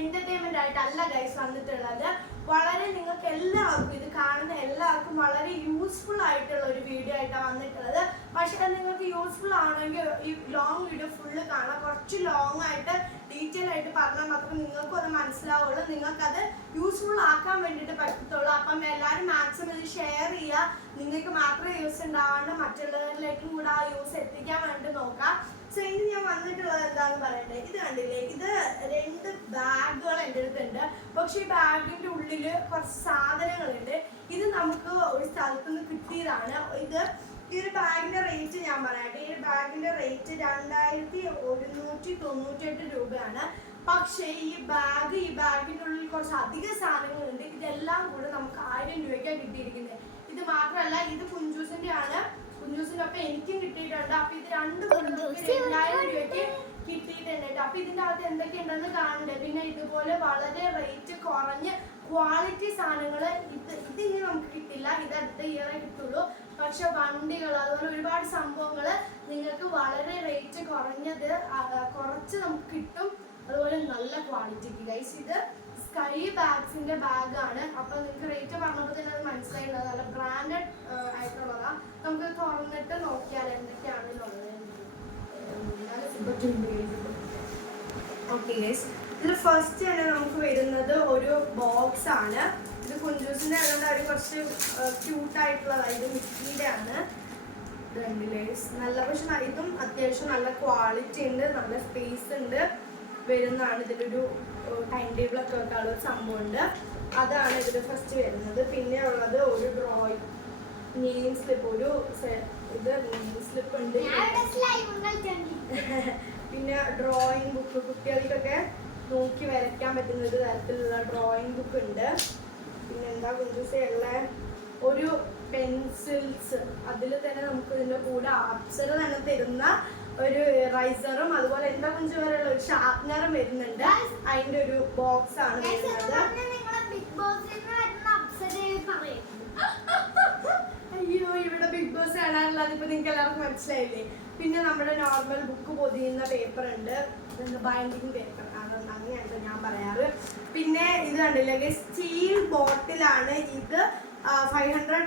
Entertainment ആയിട്ടല്ല guys വന്നിട്ടുള്ളത്. വളരെ നിങ്ങൾക്ക് എല്ലാവർക്കും ഇത് കാണുന്ന എല്ലാവർക്കും വളരെ യൂസ്ഫുൾ ആയിട്ടുള്ള ഒരു വീഡിയോ ആയിട്ടാണ് വന്നിട്ടുള്ളത്. പക്ഷേ നിങ്ങൾക്ക് യൂസ്ഫുൾ ആണെങ്കിൽ ഈ ലോങ് വീഡിയോ ഫുള്ള് കാണാം. കുറച്ച് ലോങ് ആയിട്ട് ഡീറ്റെയിൽ ആയിട്ട് പറഞ്ഞാൽ മാത്രമേ നിങ്ങൾക്കും അത് മനസ്സിലാവുള്ളൂ, നിങ്ങൾക്കത് യൂസ്ഫുൾ ആക്കാൻ വേണ്ടിയിട്ട് പറ്റത്തുള്ളൂ. അപ്പം എല്ലാവരും മാക്സിമം ഇത് ഷെയർ ചെയ്യുക. നിങ്ങൾക്ക് മാത്രമേ യൂസ് ഉണ്ടാവാണ്ട് മറ്റുള്ളവരിലേക്കും കൂടെ ആ യൂസ് എത്തിക്കാൻ വേണ്ടി നോക്കാം. സോ ഇനി ഞാൻ വന്നിട്ടുള്ളത് എന്താന്ന് പറയണ്ടേ, ഇത് കണ്ടില്ലേ, ഇത് 2 ബാഗുകൾ എൻ്റെ അടുത്തുണ്ട്. പക്ഷെ ഈ ബാഗിന്റെ ഉള്ളില് കുറച്ച് സാധനങ്ങളുണ്ട്. ഇത് നമുക്ക് ഒരു സ്ഥലത്ത് നിന്ന് കിട്ടിയതാണ്. ഈ ഒരു ബാഗിന്റെ റേറ്റ് ഞാൻ പറയട്ടെ. ഈ ബാഗിന്റെ റേറ്റ് 2198 രൂപയാണ്. പക്ഷേ ഈ ബാഗിന്റെ ഉള്ളിൽ കുറച്ച് അധികം സാധനങ്ങളുണ്ട്. ഇതെല്ലാം കൂടെ നമുക്ക് 1000 രൂപയ്ക്കാണ് കിട്ടിയിരിക്കുന്നത്. ഇത് മാത്രമല്ല, ഇത് കുഞ്ചൂസിന്റെ ആണ്. കുഞ്ചൂസിനൊപ്പം എനിക്കും കിട്ടിയിട്ടുണ്ട്. അപ്പൊ ഇത് 2 കുഞ്ചൂസിന് 2000 രൂപയ്ക്ക് കിട്ടിയിട്ടുണ്ട്. അപ്പൊ ഇതിന്റെ അകത്ത് എന്തൊക്കെ ഉണ്ടെന്ന് കാണണ്ടേ. പിന്നെ ഇതുപോലെ വളരെ റേറ്റ് കുറഞ്ഞ് ക്വാളിറ്റി സാധനങ്ങള് ഇതിനി നമുക്ക് കിട്ടില്ല, ഇത് അടുത്ത ഇയറേ കിട്ടുള്ളൂ. പക്ഷെ വണ്ടികൾ അതുപോലെ ഒരുപാട് സംഭവങ്ങള് നിങ്ങൾക്ക് വളരെ റേറ്റ് കുറച്ച് നമുക്ക് കിട്ടും. അതുപോലെ നല്ല ക്വാളിറ്റിക്ക് ഗൈസ്. ഇത് സ്കൈ ബാഗ്സിന്റെ ബാഗാണ്. അപ്പൊ നിങ്ങൾക്ക് റേറ്റ് പറഞ്ഞപ്പോൾ തന്നെ അത് മനസ്സിലായില്ല, നല്ല ബ്രാൻഡഡ് ആയിട്ടുള്ളതാ. നമുക്ക് തുറന്നിട്ട് നോക്കിയാൽ എന്തൊക്കെയാണെന്നുള്ളത്. ഓക്കെ ഗൈസ്, ഇതിൽ ഫസ്റ്റ് തന്നെ നമുക്ക് വരുന്നത് ഒരു ബോക്സ് ആണ്. ഇത് കുഞ്ചൂസിന്റെ ആയതുകൊണ്ട് അവർ കുറച്ച് ക്യൂട്ടായിട്ടുള്ളതാണ്. ഇത് മിക്കിയുടെ ആണ്. നല്ല, പക്ഷെ ഇതും അത്യാവശ്യം നല്ല ക്വാളിറ്റി ഉണ്ട്, നല്ല സ്പേസ് ഉണ്ട് വരുന്നതാണ്. ഇതിലൊരു ടൈം ടേബിൾ ഒക്കെ വെക്കാനുള്ള ഒരു സംഭവം ഉണ്ട്. അതാണ് ഇതിൽ ഫസ്റ്റ് വരുന്നത്. പിന്നെ ഉള്ളത് ഒരു ഡ്രോയിങ് നെയിം സ്ലിപ്പ്, ഇത് നെയിം സ്ലിപ്പ് ഉണ്ട്. പിന്നെ ഡ്രോയിങ് ബുക്ക്, കുട്ടികൾക്കൊക്കെ നോക്കി വരയ്ക്കാൻ പറ്റുന്ന ഒരു തരത്തിലുള്ള ഡ്രോയിങ് ബുക്ക് ഉണ്ട്. പിന്നെ എന്താ കുഞ്ചൂസുള്ള ഒരു പെൻസിൽസ്, അതിൽ തന്നെ നമുക്ക് ഇതിൻ്റെ കൂടെ അപ്സര തന്നെ തരുന്ന ഒരു റൈസറും അതുപോലെ എന്താ കുഞ്ചു വരെയുള്ള ഒരു ഷാർപ്നറും വരുന്നുണ്ട്. അതിന്റെ ഒരു ബോക്സ് ആണ് വരുന്നത്. അയ്യോ, ഇവിടെ ബിഗ് ബോസ് കാണാനുള്ളത് ഇപ്പൊ നിങ്ങൾക്ക് എല്ലാവർക്കും മനസ്സിലായില്ലേ. പിന്നെ നമ്മുടെ നോർമൽ ബുക്ക് പൊതിയുന്ന പേപ്പർ ഉണ്ട്, ബൈൻഡിങ് പേപ്പർ അങ്ങനെയാണ് ഞാൻ പറയാറ്. പിന്നെ ഇത് കണ്ടില്ലേ, സ്റ്റീൽ ബോട്ടിലാണ്. ഇത് 500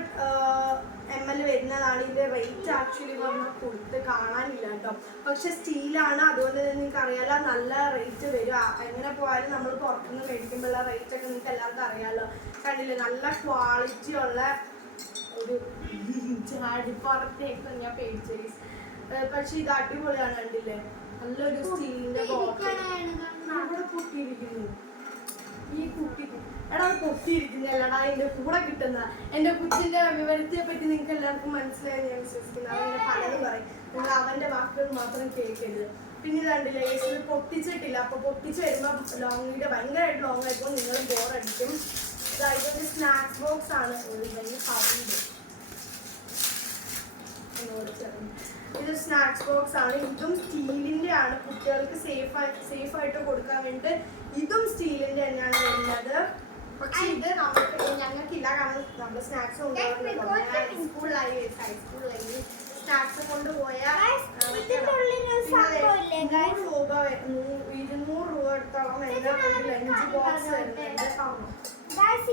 ml വരുന്നതാണ്. ഇതിന്റെ റേറ്റ് ആക്ച്വലി നമ്മൾ കൊടുത്ത് കാണാനില്ല കേട്ടോ. പക്ഷെ സ്റ്റീലാണ്, അതുകൊണ്ട് തന്നെ നിങ്ങൾക്ക് അറിയാലോ നല്ല റേറ്റ് വരും. എങ്ങനെ പോയാലും നമ്മൾ പുറത്തുനിന്ന് മേടിക്കുമ്പോഴുള്ള റേറ്റ് ഒക്കെ നിങ്ങൾക്ക് എല്ലാവർക്കും അറിയാലോ. കണ്ടില്ലേ, നല്ല ക്വാളിറ്റി ഉള്ള ഒരു ചാടിപ്പുറത്തേക്ക് ഞാൻ പേടിച്ചത്. പക്ഷെ ഇത് അടിപൊളിയാണ്. കണ്ടില്ലേ, നല്ലൊരു സ്റ്റീലിന്റെ ബോട്ടിൽ ഇവിടെ പൊട്ടിയിരിക്കുന്നു. ഈ കുട്ടി എടാ പൊട്ടിയിരിക്കുന്നല്ലടാ ഇതിന്റെ കൂടെ കിട്ടുന്ന. എന്റെ കുച്ചിന്റെ വിവരത്തെ പറ്റി നിങ്ങൾക്ക് എല്ലാവർക്കും മനസ്സിലായി ഞാൻ വിശ്വസിക്കുന്നത്. അവനെ പലതും പറയും, നിങ്ങൾ അവന്റെ വാക്കുകൾ മാത്രം കേൾക്കരുത്. പിന്നെ ഇത് കണ്ടില്ലേ, ഇത് പൊട്ടിച്ചിട്ടില്ല. അപ്പൊ പൊട്ടിച്ച് വരുമ്പോ ലോങ് വീഡിയോ ഭയങ്കരമായിട്ട് ലോങ് ആയിപ്പോൾ നിങ്ങൾ ബോറടിക്കും. ഇതൊരു സ്നാക്സ് ബോക്സ് ആണ്. ഇത് സ്നാക്സ് ബോക്സ് ആണ്. ഇതും സ്റ്റീലിന്റെ ആണ്. കുട്ടികൾക്ക് സേഫ് ആയിട്ട് കൊടുക്കാൻ വേണ്ടി ഇതും സ്റ്റീലിന്റെ തന്നെയാണ് വരുന്നത്. പക്ഷെ ഇത് ഞങ്ങൾക്കില്ല, കാരണം നമ്മുടെ സ്നാക്സ് സ്കൂളിലായി ഹൈസ്കൂളിലായി സ്നാക്സ് കൊണ്ടുപോയ 200 രൂപ എടുത്തോളം ലഞ്ച് ബോക്സ് വരുന്നുണ്ട്.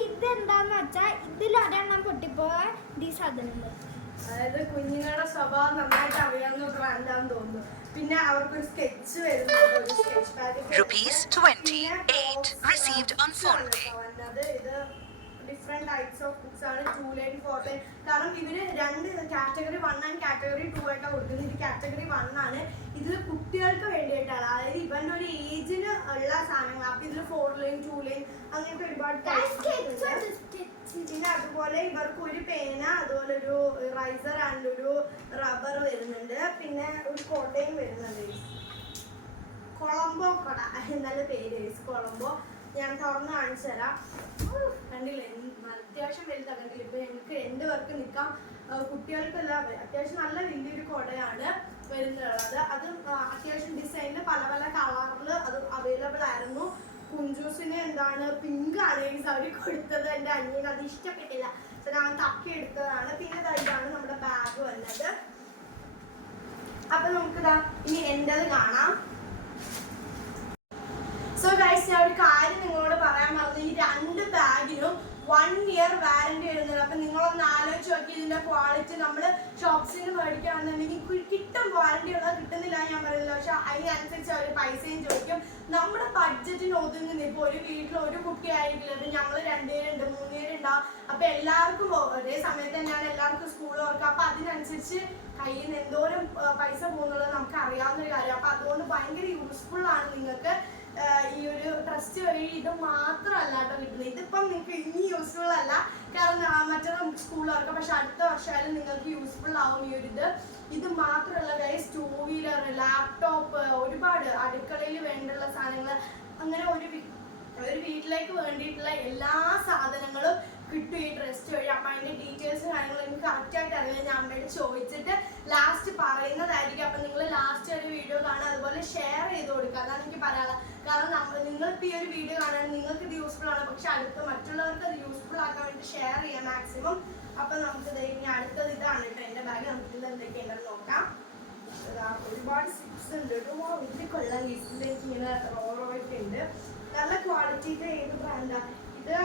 ഇതെന്താന്ന് വെച്ചാ ഇതിലൊരെണ്ണം പൊട്ടിപ്പോയ ഈ സാധനം. അതായത് കുഞ്ഞുങ്ങളുടെ സ്വഭാവം നന്നായിട്ട് അറിയാവുന്ന ബ്രാൻഡാന്ന് തോന്നുന്നു. പിന്നെ അവർക്ക് സ്കെച്ച് വരുന്നുണ്ട്, സ്കെച്ച് പാക്ക്. ഇത് ഡിഫറെന്റ് ടൈപ്സ് ഓഫ് ബുക്സ് ആണ്. 2 ലൈൻ 4 ലൈൻ. കാരണം ഇവര് 2 കാറ്റഗറി 1 ആൻഡ് കാറ്റഗറി 2 ആയിട്ടാണ് കൊടുക്കുന്നത്. ഇത് കാറ്റഗറി 1 ആണ്. ഇതിൽ കുട്ടികൾക്ക് വേണ്ടിയിട്ടാണ്, അതായത് ഇവന്റെ ഒരു ഏജിന് ഉള്ള സാധനങ്ങൾ. അപ്പൊ ഇതിൽ 4 ലൈൻ 2 ലൈൻ അങ്ങനത്തെ ഒരുപാട്. പിന്നെ അതുപോലെ ഇവർക്ക് ഒരു പേന, അതുപോലെ ഒരു റൈസർ ആൻഡ് ഒരു റബ്ബർ വരുന്നുണ്ട്. പിന്നെ ഒരു കൊടയും വരുന്നുണ്ട്, കൊളംബോ കൊട നല്ല പേര്, കൊളംബോ. ഞാൻ തുറന്ന് കാണിച്ചു തരാം. കണ്ടില്ലേ, അത്യാവശ്യം വലുതാണ്. കണ്ടില്ല, ഇപ്പൊ എനിക്ക് എൻ്റെ വർക്ക് നിൽക്കാം. കുട്ടികൾക്കെല്ലാം അത്യാവശ്യം നല്ല വലിയൊരു കൊടയാണ് വരുന്നുള്ളത്. അത് അത്യാവശ്യം ഡിസൈനിൽ പല പല കളറിൽ അത് അവൈലബിൾ ആയിരുന്നു. കുഞ്ചൂസിന് എന്താണ് പിങ്ക് ആണ് അവർ കൊടുത്തത്. എൻ്റെ അനിയന് അത് ഇഷ്ടപ്പെട്ടില്ല, സോ ഞാൻ തപ്പി എടുത്തതാണ്. പിന്നെ ഇതാണ് നമ്മുടെ ബാഗ് വന്നത്. അപ്പൊ നമുക്കിതാ ഇനി എൻ്റെത് കാണാം. സോ ഗൈസ്, ഞാൻ ഒരു കാര്യം നിങ്ങളോട് പറയാൻ മറന്നു. ഈ 2 ബാഗിനും 1 year വാറന്റി വരുന്നത്. അപ്പൊ നിങ്ങളൊന്ന് ആലോചിച്ച് നോക്കി ഇതിന്റെ ക്വാളിറ്റി. നമ്മൾ ഷോപ്സിൽ നിന്ന് മേടിക്കുകയാണെന്നുണ്ടെങ്കിൽ കിട്ടും, വാറന്റി ഉള്ളത് കിട്ടുന്നില്ല ഞാൻ പറയുന്നില്ല. പക്ഷെ അതിനനുസരിച്ച് അവർ പൈസയും ചോദിക്കും. നമ്മുടെ ബഡ്ജറ്റിന് ഒതുങ്ങുന്ന. ഇപ്പൊ ഒരു വീട്ടിൽ ഒരു കുട്ടി ആയിരിക്കില്ല, ഇപ്പൊ ഞങ്ങൾ 2 പേരുണ്ട് 3 പേരുണ്ടാവും. അപ്പൊ എല്ലാവർക്കും ഒരേ സമയത്ത് തന്നെയാണ് എല്ലാവർക്കും സ്കൂൾ തുറക്കുക. അപ്പൊ അതിനനുസരിച്ച് കയ്യിൽ നിന്ന് എന്തോരം പൈസ പോകുന്നുള്ളത് നമുക്ക് അറിയാവുന്ന ഒരു കാര്യം. അപ്പൊ അതുകൊണ്ട് ഭയങ്കര യൂസ്ഫുൾ ആണ് നിങ്ങൾക്ക് ഈ ഒരു ട്രസ്റ്റ് വഴി. ഇത് മാത്രമല്ല കേട്ടോ കിട്ടുന്നത്. ഇതിപ്പം നിങ്ങൾക്ക് ഇനി യൂസ്ഫുൾ അല്ല, കാരണം മറ്റേ നമുക്ക് സ്കൂൾ തുറക്കാം. പക്ഷെ അടുത്ത വർഷമായാലും നിങ്ങൾക്ക് യൂസ്ഫുൾ ആവും ഈ ഒരു ഇത് മാത്രമല്ല ഗൈസ്. 2 വീലർ, ലാപ്ടോപ്പ്, ഒരുപാട് അടുക്കളയിൽ വേണ്ടുള്ള സാധനങ്ങൾ, അങ്ങനെ ഒരു വീട്ടിലേക്ക് വേണ്ടിയിട്ടുള്ള എല്ലാ സാധനങ്ങളും കിട്ടും ഈ ട്രസ്റ്റ് വഴി. അപ്പം അതിൻ്റെ ഡീറ്റെയിൽസും കാര്യങ്ങളും എനിക്ക് കറക്റ്റായിട്ട് അറിയില്ല. ഞാൻ അമ്മയോട് ചോദിച്ചിട്ട് ലാസ്റ്റ് പറയുന്നതായിരിക്കും. അപ്പം നിങ്ങൾ ലാസ്റ്റ് ഒരു വീഡിയോ കാണുക, അതുപോലെ ഷെയർ ചെയ്ത് കൊടുക്കുക. അതാണ് എനിക്ക് പറയാനുള്ളത്. കാരണം നിങ്ങൾക്ക് ഈ ഒരു വീഡിയോ കാണാൻ നിങ്ങൾക്ക് ഇത് യൂസ്ഫുൾ ആണ്, പക്ഷെ മറ്റുള്ളവർക്ക് അത് യൂസ്ഫുൾ ആക്കാൻ വേണ്ടി ഷെയർ ചെയ്യാം മാക്സിമം. അപ്പം നമുക്ക് ഇനി അടുത്തത് ഇതാണ് കേട്ടോ എൻ്റെ ബാഗ്. നമുക്ക് ഇതിൽ എന്തൊക്കെയുണ്ടെന്ന് നോക്കാം. ഒരുപാട് സിപ്സ് ഉണ്ട് കേട്ടോ. ഇതിൽ കൊള്ളാൻ ലിസ്റ്റിലേക്ക് ഇങ്ങനെ റോളൊക്കെ ഉണ്ട്. നല്ല ക്വാളിറ്റിയുടെ ഏത് ബ്രാൻഡാണ് ഇത്?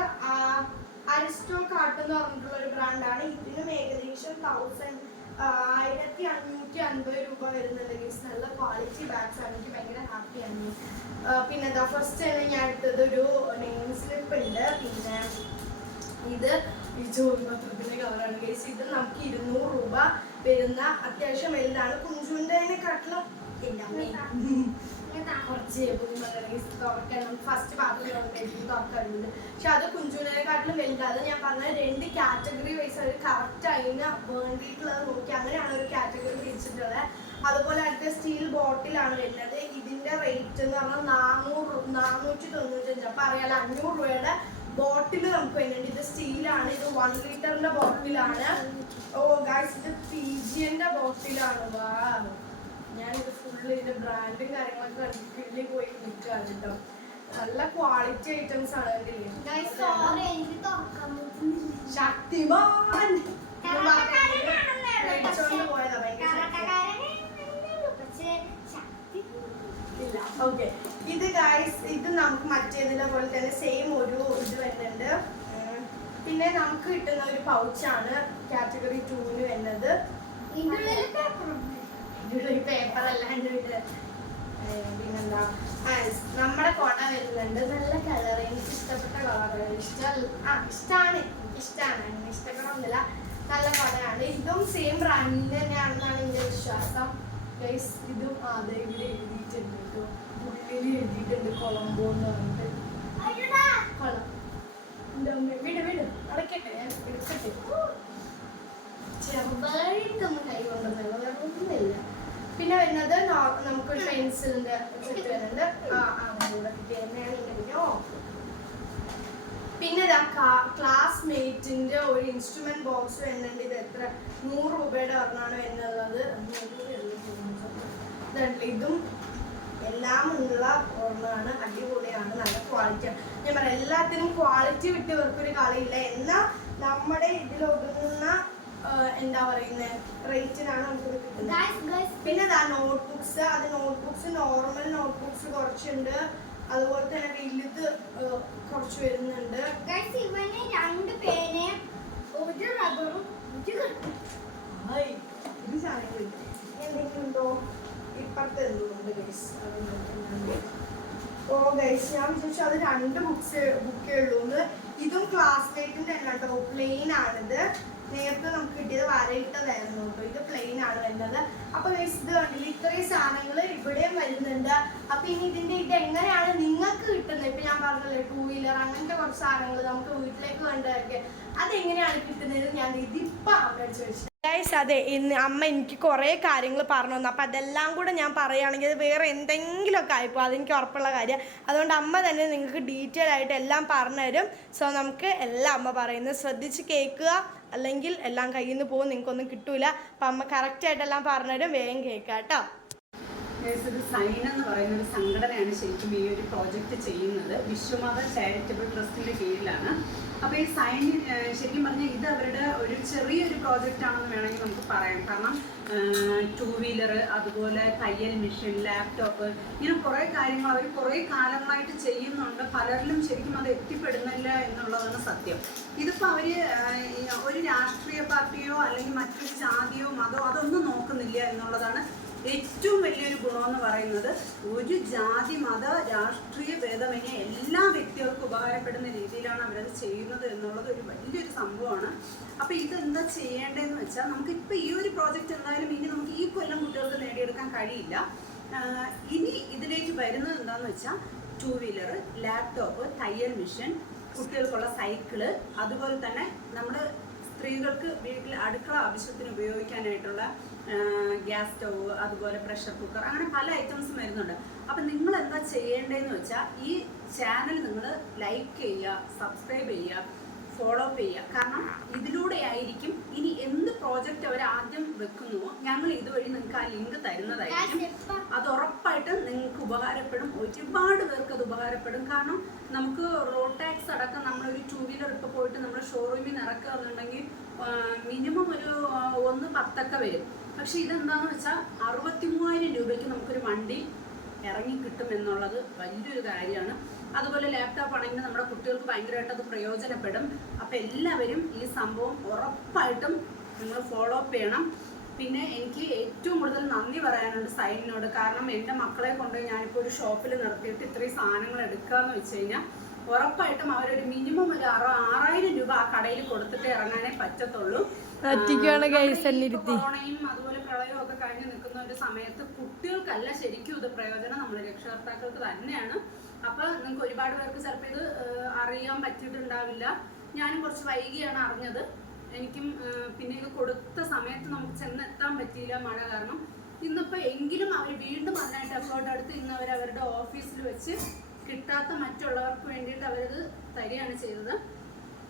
അരിസ്റ്റോകാർട്ട് എന്ന് പറഞ്ഞിട്ടുള്ള ഒരു ബ്രാൻഡാണ്. ഇതിനും ഏകദേശം 1550 രൂപ വരുന്നുണ്ട്. നല്ല ക്വാളിറ്റി ബാഗ്സ് ആണ്. എനിക്ക് ഭയങ്കര ഹാപ്പിയാണ്. പിന്നെ എന്താ ഫസ്റ്റ് തന്നെ ഞാൻ എടുത്തത് ഒരു നെയിം സ്ലിപ്പ് ഉണ്ട്. പിന്നെ ഇത് ജോലി പത്രത്തിന്റെ കവറാണ് ഗൈസ്. ഇത് നമുക്ക് 200 രൂപ വരുന്ന അത്യാവശ്യം വലുതാണ്. കുഞ്ചുവിൻ്റെതിനെക്കാട്ടിലും കുറച്ച് തുറക്കണം. ഫസ്റ്റ് പാത്രം തുറക്കാറുണ്ട്, പക്ഷെ അത് കുഞ്ചുവിനെക്കാട്ടിലും വലുതാണ്. അത് ഞാൻ പറഞ്ഞ 2 കാറ്റഗറി വൈസ് അവർ കറക്റ്റ് അതിന് വേണ്ടിയിട്ടുള്ളത് നോക്കി അങ്ങനെയാണ് ഒരു കാറ്റഗറി തിരിച്ചിട്ടുള്ളത്. അതുപോലെ അടുത്ത സ്റ്റീൽ ബോട്ടിലാണ് വരുന്നത്. ഇതിന്റെ റേറ്റ് എന്ന് പറഞ്ഞാൽ 495. അപ്പൊ അറിയാലോ 500 രൂപയുടെ ബോട്ടിൽ നമുക്ക് വരുന്നുണ്ട്. ഇത് സ്റ്റീലാണ്. ഇത് 1 ലിറ്ററിന്റെ ബോട്ടിലാണ്. ഓ ഗൈസ്, ഇത് PGന്റെ ബോട്ടിലാണ്. വാ, ഞാനിത് ഫുള്ള് ഇതിന്റെ ബ്രാൻഡും കാര്യങ്ങളൊക്കെ കണ്ടിട്ട് പോയി നിൽക്കുകയാണ് കേട്ടോ. നല്ല ക്വാളിറ്റി ഐറ്റംസ് ആണ്. ശക്തിമാൻ പോയതാ ഇല്ല. ഓക്കെ, ഇത് ഗൈസ്, ഇത് നമുക്ക് മറ്റേതിലെ പോലെ തന്നെ സെയിം ഒരു ഇത് വരുന്നുണ്ട്. പിന്നെ നമുക്ക് കിട്ടുന്ന ഒരു പൗച്ചാണ് കാറ്റഗറി 2 വരുന്നത്. പേപ്പർ അല്ലാണ്ട് പിന്നെന്താ നമ്മുടെ കൊട വരുന്നുണ്ട്. നല്ല കളർ, എനിക്ക് ഇഷ്ടപ്പെട്ട കളറ്. ഇഷ്ടമാണ്, അങ്ങനെ ഇഷ്ടപ്പെടണമെന്നില്ല. നല്ല കൊടയാണ്. ഇതും സെയിം ബ്രാൻഡിൽ തന്നെയാണെന്നാണ് എൻ്റെ വിശ്വാസം ഗൈസ്. ഇതും അതെ ഇവിടെ എഴുതിയിട്ടുണ്ട് കേട്ടോ. ഉള്ളിൽ എഴുതിയിട്ടുണ്ട് കൊളംബോ എന്ന് പറഞ്ഞിട്ട്. കൊളം വീട് അടയ്ക്കട്ടെ, ഞാൻ എടുക്കട്ടെ. ചെറുതായിട്ടൊന്ന് കൈ കൊണ്ടുവന്നുള്ളൂ, വേറെ ഒന്നുമില്ല. പിന്നെ വരുന്നത് നമുക്കൊരു പെൻസിലിന്റെ സെറ്റ് വരുന്നുണ്ട്. പിന്നെ ക്ലാസ്മേറ്റിന്റെ ഒരു ഇൻസ്ട്രുമെന്റ് ബോക്സ് വരുന്നുണ്ട്. ഇത് എത്ര 100 രൂപയുടെ ഒരെണ്ണമാണ് വരുന്നത്. ഇതും എല്ലാം ഉള്ള ഒരെണ്ണമാണ്. അടിപൊളിയാണ്, നല്ല ക്വാളിറ്റിയാണ്. ഞാൻ പറയാം, എല്ലാത്തിനും ക്വാളിറ്റി വിട്ട് ഇവർക്കൊരു കളിയില്ല. എന്നാൽ നമ്മുടെ ഇതിലൊതുങ്ങുന്ന എന്താ പറയുന്നത് റേറ്റിനാണ് നമുക്ക് കിട്ടുന്നത്. പിന്നെ നോട്ട്ബുക്സ്. അത് നോട്ട്ബുക്സ് നോർമൽ നോട്ട്ബുക്സ് കുറച്ചുണ്ട്, അതുപോലെ തന്നെ വലുത് കുറച്ച് വരുന്നുണ്ട്. ഇവന് 2 പേനയും 1 റബ്ബറും എന്തെങ്കിലും ഉണ്ടോ? ഇപ്പുറത്തെ എന്തുകൊണ്ട് ഗൈസ്? ഓ ഗൈസ്, ഞാൻ വിചാരിച്ചു അത് 2 ബുക്കേ ഉള്ളൂ. ഇതും ക്ലാസ്മേറ്റിന്റെ അല്ല കേട്ടോ, പ്ലെയിൻ ആണിത്. നേരത്തെ നമുക്ക് കിട്ടിയത് വരയിട്ടതായിരുന്നു കേട്ടോ. ഇത് പ്ലെയിൻ ആണ് വരുന്നത്. അപ്പൊ ഗൈസ്, ഇത് കണ്ടില്ല, ഇത്രയും സാധനങ്ങൾ ഇവിടെയും വരുന്നുണ്ട്. അപ്പൊ ഇനി ഇത് എങ്ങനെയാണ് നിങ്ങൾക്ക് കിട്ടുന്നത്? ഇപ്പൊ ഞാൻ പറഞ്ഞല്ലേ 2 വീലർ അങ്ങനത്തെ കുറച്ച് സാധനങ്ങൾ നമുക്ക് വീട്ടിലേക്ക് വേണ്ടതൊക്കെ അതെങ്ങനെയാണ് കിട്ടുന്നത് ഞാൻ ഇതിപ്പോ അമ്മയോട് ചോദിച്ചു ഗൈസ്. അതെ, ഇന്ന് അമ്മ എനിക്ക് കുറേ കാര്യങ്ങൾ പറഞ്ഞു തന്നു. അപ്പം അതെല്ലാം കൂടെ ഞാൻ പറയുകയാണെങ്കിൽ അത് വേറെ എന്തെങ്കിലുമൊക്കെ ആയിപ്പോൾ, അതെനിക്ക് ഉറപ്പുള്ള കാര്യം. അതുകൊണ്ട് അമ്മ തന്നെ നിങ്ങൾക്ക് ഡീറ്റെയിൽ ആയിട്ട് എല്ലാം പറഞ്ഞു തരും. സോ നമുക്ക് എല്ലാം അമ്മ പറയുന്നത് ശ്രദ്ധിച്ച് കേൾക്കുക, അല്ലെങ്കിൽ എല്ലാം കയ്യിൽ നിന്ന് പോകും, നിങ്ങൾക്കൊന്നും കിട്ടൂല. അപ്പം അമ്മ കറക്റ്റായിട്ടെല്ലാം പറഞ്ഞു തരും, വേഗം കേൾക്കാം കേട്ടോ. ഒരു സൈൻ എന്ന് പറയുന്ന ഒരു സംഘടനയാണ് ശരിക്കും ഈ ഒരു പ്രോജക്റ്റ് ചെയ്യുന്നത്. വിശ്വമാത ചാരിറ്റബിൾ ട്രസ്റ്റിന്റെ കീഴിലാണ്. അപ്പോൾ ഈ സൈൻ ശരിക്കും പറഞ്ഞാൽ ഇത് അവരുടെ ഒരു ചെറിയൊരു പ്രോജക്റ്റ് ആണെന്ന് വേണമെങ്കിൽ നമുക്ക് പറയാം. കാരണം 2 വീലർ, അതുപോലെ തയ്യൽ മെഷീൻ, ലാപ്ടോപ്പ്, ഇങ്ങനെ കുറേ കാര്യങ്ങൾ അവർ കുറേ കാലങ്ങളായിട്ട് ചെയ്യുന്നുണ്ട്. പലരിലും ശരിക്കും അത് എത്തിപ്പെടുന്നില്ല എന്നുള്ളതാണ് സത്യം. ഇതിപ്പോൾ അവർ ഒരു രാഷ്ട്രീയ പാർട്ടിയോ അല്ലെങ്കിൽ മറ്റൊരു ജാതിയോ മതമോ അതൊന്നും നോക്കുന്നില്ല എന്നുള്ളതാണ് ഏറ്റവും വലിയൊരു ഗുണമെന്ന് പറയുന്നത്. ഒരു ജാതി മത രാഷ്ട്രീയ ഭേദമന്യേ എല്ലാ വ്യക്തികൾക്കും ഉപകാരപ്പെടുന്ന രീതിയിലാണ് അവരത് ചെയ്യുന്നത് എന്നുള്ളത് ഒരു വലിയൊരു സംഭവമാണ്. അപ്പോൾ ഇതെന്താ ചെയ്യേണ്ടതെന്ന് വെച്ചാൽ, നമുക്കിപ്പോൾ ഈ ഒരു പ്രോജക്റ്റ് എന്തായാലും ഇനി നമുക്ക് ഈ കൊല്ലം കുട്ടികൾക്ക് നേടിയെടുക്കാൻ കഴിയില്ല. ഇനി ഇതിലേക്ക് വരുന്നത് എന്താണെന്ന് വെച്ചാൽ 2 വീലർ, ലാപ്ടോപ്പ്, തയ്യൽ മെഷീൻ, കുട്ടികൾക്കുള്ള സൈക്കിള്, അതുപോലെ തന്നെ നമ്മുടെ സ്ത്രീകൾക്ക് വീട്ടിൽ അടുക്കള ആവശ്യത്തിന് ഉപയോഗിക്കാനായിട്ടുള്ള ഗ്യാസ് സ്റ്റൗവ്, അതുപോലെ പ്രഷർ കുക്കർ, അങ്ങനെ പല ഐറ്റംസും വരുന്നുണ്ട്. അപ്പം നിങ്ങൾ എന്താ ചെയ്യേണ്ടതെന്ന് വെച്ചാൽ ഈ ചാനൽ നിങ്ങൾ ലൈക്ക് ചെയ്യുക, സബ്സ്ക്രൈബ് ചെയ്യുക, ഫോളോ അപ്പ് ചെയ്യുക. കാരണം ഇതിലൂടെ ആയിരിക്കും ഇനി എന്ത് പ്രോജക്റ്റ് അവർ ആദ്യം വെക്കുന്നുവോ ഞങ്ങൾ ഇതുവഴി നിങ്ങൾക്ക് ആ ലിങ്ക് തരുന്നതായിരിക്കും. അത് ഉറപ്പായിട്ടും നിങ്ങൾക്ക് ഉപകാരപ്പെടും. ഒരുപാട് പേർക്ക് അത് ഉപകാരപ്പെടും. കാരണം നമുക്ക് റോഡ് ടാക്സ് അടക്കം നമ്മളൊരു 2 വീലർ ഇപ്പോൾ പോയിട്ട് നമ്മൾ ഷോറൂമിൽ നിന്ന് ഇറക്കുകയെന്നുണ്ടെങ്കിൽ മിനിമം ഒരു 1.10 വരും. പക്ഷെ ഇതെന്താണെന്ന് വെച്ചാൽ 63,000 രൂപയ്ക്ക് നമുക്കൊരു വണ്ടി ഇറങ്ങി കിട്ടും എന്നുള്ളത് വലിയൊരു കാര്യമാണ്. അതുപോലെ ലാപ്ടോപ്പ് ആണെങ്കിൽ നമ്മുടെ കുട്ടികൾക്ക് ഭയങ്കരമായിട്ട് അത് പ്രയോജനപ്പെടും. അപ്പം എല്ലാവരും ഈ സംഭവം ഉറപ്പായിട്ടും നിങ്ങൾ ഫോളോ അപ്പ് ചെയ്യണം. പിന്നെ എനിക്ക് ഏറ്റവും കൂടുതൽ നന്ദി പറയാനുണ്ട് സൈനിനോട്. കാരണം എൻ്റെ മക്കളെ കൊണ്ട് ഞാനിപ്പോൾ ഒരു ഷോപ്പിൽ നിർത്തിയിട്ട് ഇത്രയും സാധനങ്ങൾ എടുക്കുകയെന്ന് വെച്ച് കഴിഞ്ഞാൽ ഉറപ്പായിട്ടും അവരൊരു മിനിമം ഒരു 6,000 രൂപ ആ കടയിൽ കൊടുത്തിട്ട് ഇറങ്ങാനേ പറ്റത്തുള്ളൂ. കൊറോണയും അതുപോലെ പ്രളയവും ഒക്കെ കഴിഞ്ഞ് നിൽക്കുന്ന ഒരു സമയത്ത് കുട്ടികൾക്കല്ല ശരിക്കും ഇത് പ്രയോജനം, നമ്മൾ രക്ഷകർത്താക്കൾക്ക് തന്നെയാണ്. അപ്പൊ നിങ്ങൾക്ക് ഒരുപാട് പേർക്ക് ചിലപ്പോൾ ഇത് അറിയാൻ പറ്റിയിട്ടുണ്ടാവില്ല. ഞാനും കുറച്ച് വൈകിയാണ് അറിഞ്ഞത്. എനിക്കും പിന്നെ ഇത് കൊടുത്ത സമയത്ത് നമുക്ക് ചെന്നെത്താൻ പറ്റിയില്ല, മഴ കാരണം. ഇന്നിപ്പോൾ എങ്കിലും അവർ വീണ്ടും അതിനായിട്ട് എഫേർട്ട് എടുത്ത് ഇന്ന് അവർ അവരുടെ ഓഫീസിൽ വെച്ച് കിട്ടാത്ത മറ്റുള്ളവർക്ക് വേണ്ടിയിട്ട് അവരത് തരികയാണ് ചെയ്തത്.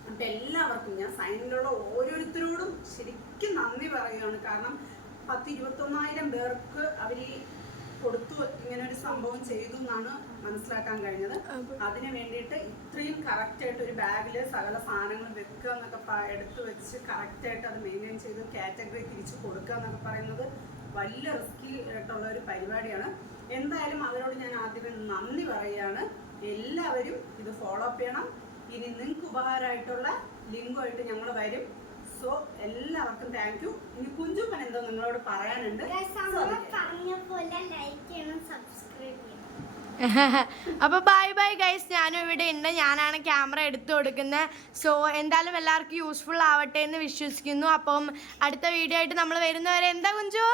അപ്പം എല്ലാവർക്കും ഞാൻ സൈനിലുള്ള ഓരോരുത്തരോടും ശരിക്കും നന്ദി പറയുകയാണ്. കാരണം 10-21,000 പേർക്ക് അവർ കൊടുത്തു ഇങ്ങനെ ഒരു സംഭവം ചെയ്തു എന്നാണ് മനസ്സിലാക്കാൻ കഴിഞ്ഞത്. അതിന് വേണ്ടിയിട്ട് ഇത്രയും കറക്റ്റായിട്ട് ഒരു ബാഗിൽ സകല സാധനങ്ങൾ വെക്കുക എന്നൊക്കെ എടുത്തു വെച്ച് കറക്റ്റായിട്ട് അത് മെയിൻറ്റെയിൻ ചെയ്ത് കാറ്റഗറി തിരിച്ച് കൊടുക്കുക എന്നൊക്കെ പറയുന്നത് വലിയ റിസ്കി ആയിട്ടുള്ള ഒരു പരിപാടിയാണ്. എന്തായാലും അവരോട് ഞാൻ ആദ്യമേ നന്ദി പറയുകയാണ്. എല്ലാവരും ഇത് ഫോളോ അപ്പ് ചെയ്യണം. ഇനി നിങ്ങൾക്ക് ഉപകാരമായിട്ടുള്ള ലിങ്കുമായിട്ട് ഞങ്ങൾ വരും. സോ എല്ലാവർക്കും താങ്ക് യു. ഇനി കുഞ്ചുപ്പൻ എന്തോ നിങ്ങളോട് പറയാനുണ്ട്. അപ്പൊ ബൈ ബൈ ഗൈസ്. ഞാനും ഇവിടെ ഉണ്ട്, ഞാനാണ് ക്യാമറ എടുത്തു കൊടുക്കുന്നത്. സോ എന്തായാലും എല്ലാവർക്കും യൂസ്ഫുൾ ആവട്ടെ എന്ന് വിശ്വസിക്കുന്നു. അപ്പം അടുത്ത വീഡിയോ ആയിട്ട് നമ്മൾ വരുന്നവരെ എന്താ കുഞ്ചു?